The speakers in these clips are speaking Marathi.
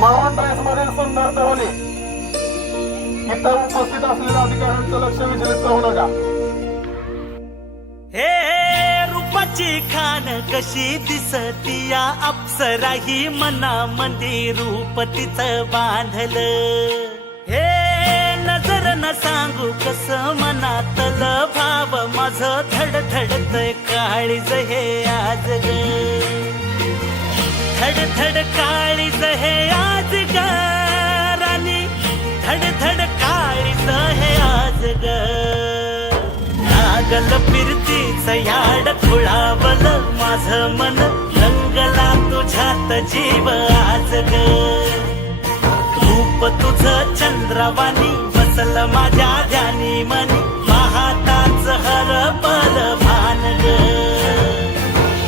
मावन ड्रेसमध्ये सुंदर तरुणी इतर उपस्थित असलेल्या अधिकाऱ्यांचं लक्ष विचलित करू नका. हे रूपाची खान कशी दिसती या अप्सरा ही मनामध्ये रूप तिचं बांधलं. हे नजर न सांगू कस मनातल भाव माझं धडधडतय काळीज हे आज ग. धडधड काळीज हे आज ग राणी, धडधड काळीज हे आज ग. लागल फिरतीच याड खुळावल माझं मन, रंगला तुझ्यात जीव आज ग. रूप तुझं चंद्रवाणी बसल माझ्या ध्यानी मनी, पाहताच हरपल भान ग.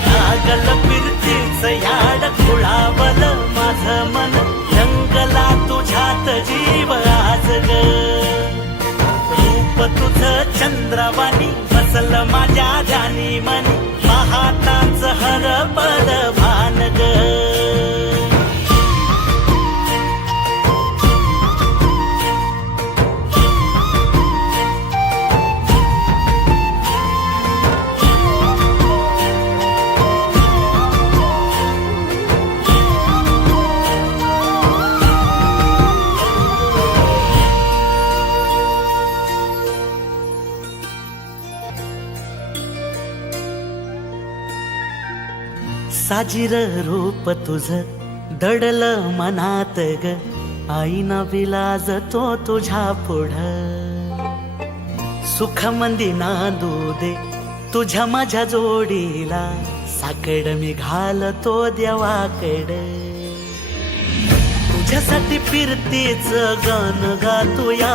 लागल फिरतीच याड खुळावल माझं मन, रंगला तुझ्यात जीव आज ग. रूप तुझं चंद्रवाणी बसल माझ्या ध्यानी मनी, पाहताच हरपल भान ग. साजिर रूप तुझ दडल मनात ग, आईना विलाज तो तुझ्या पुढं. सुख मंदी नांदू दे तुझ्या माझ्या जोडीला, साकड मी घालतो देवाकड. तुझ्यासाठी फिरतीच गान गातोया,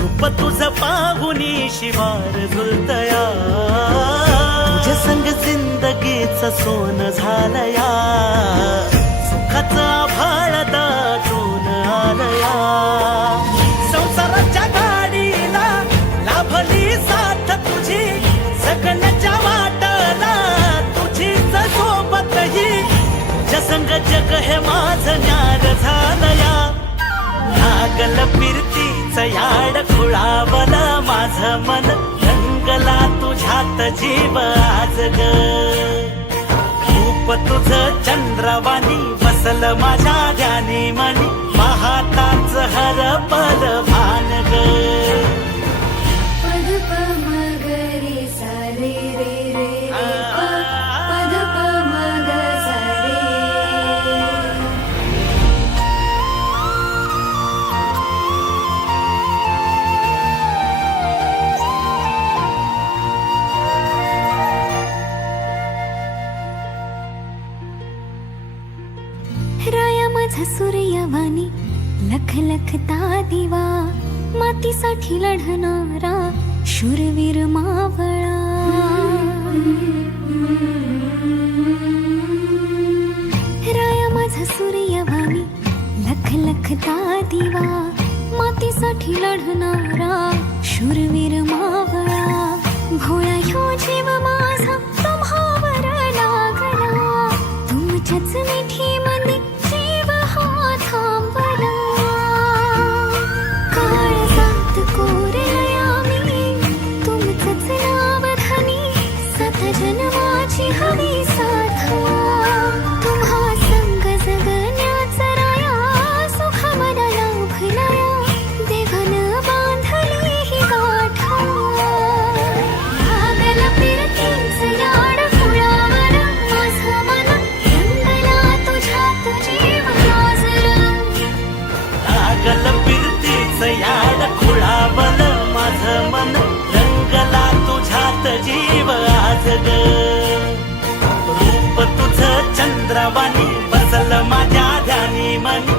रूप तुझं पाहुनी शिवार झुलतया. तुझ्या संग जिंदगीचं सोन झालया, सुखाचं आभाळ दाटून आलया. संसाराच्या गाडीला लाभली साथ तुझी, जगण्याच्या वाटला तुझीच सोबतही. तुझ्या संग जग हे माझं न्यार झालया. लागल फिरतीच याड खुळावल माझं मन, रंगला तुझ्यात जीव आज ग. रूप तुझं चंद्रवाणी बसल माझ्या ध्यानी मनी, पाहताच हरपल भान ग. पद प म ग रे सा रे रे रे रे प, पद प म ग सा रे. राया माझा सूर्यवाणी लख लखता दिवा, मातीसाठी लढणारा शूरवीर मावळा. राया माझा सूर्यवाणी लख लखता दिवा, मातीसाठी लढणारा शूरवीर मावळा. भोळा ह्यो जीव माझा तुम्हावर लागला, तुमच्याच मिठी मध्ये जीव हा थांबला. काळजात कोरलया मी तुमचंच नाव धनी, सात जन्माची हवी साथ. तुम्हा संग जगण्याचा राया, सुख मला लाभलया, देवान बांधली ही गाठ. लागल फिरतीच याड खुळावर माझं मन, रंगला तुझ्यात जीव आज ग. लागल फिरतीच याड खुळावल माझं मन, रंगला तुझ्यात जीव आज ग. रूप तुझं चंद्रवाणी बसल माझ्या ध्यानी मनी,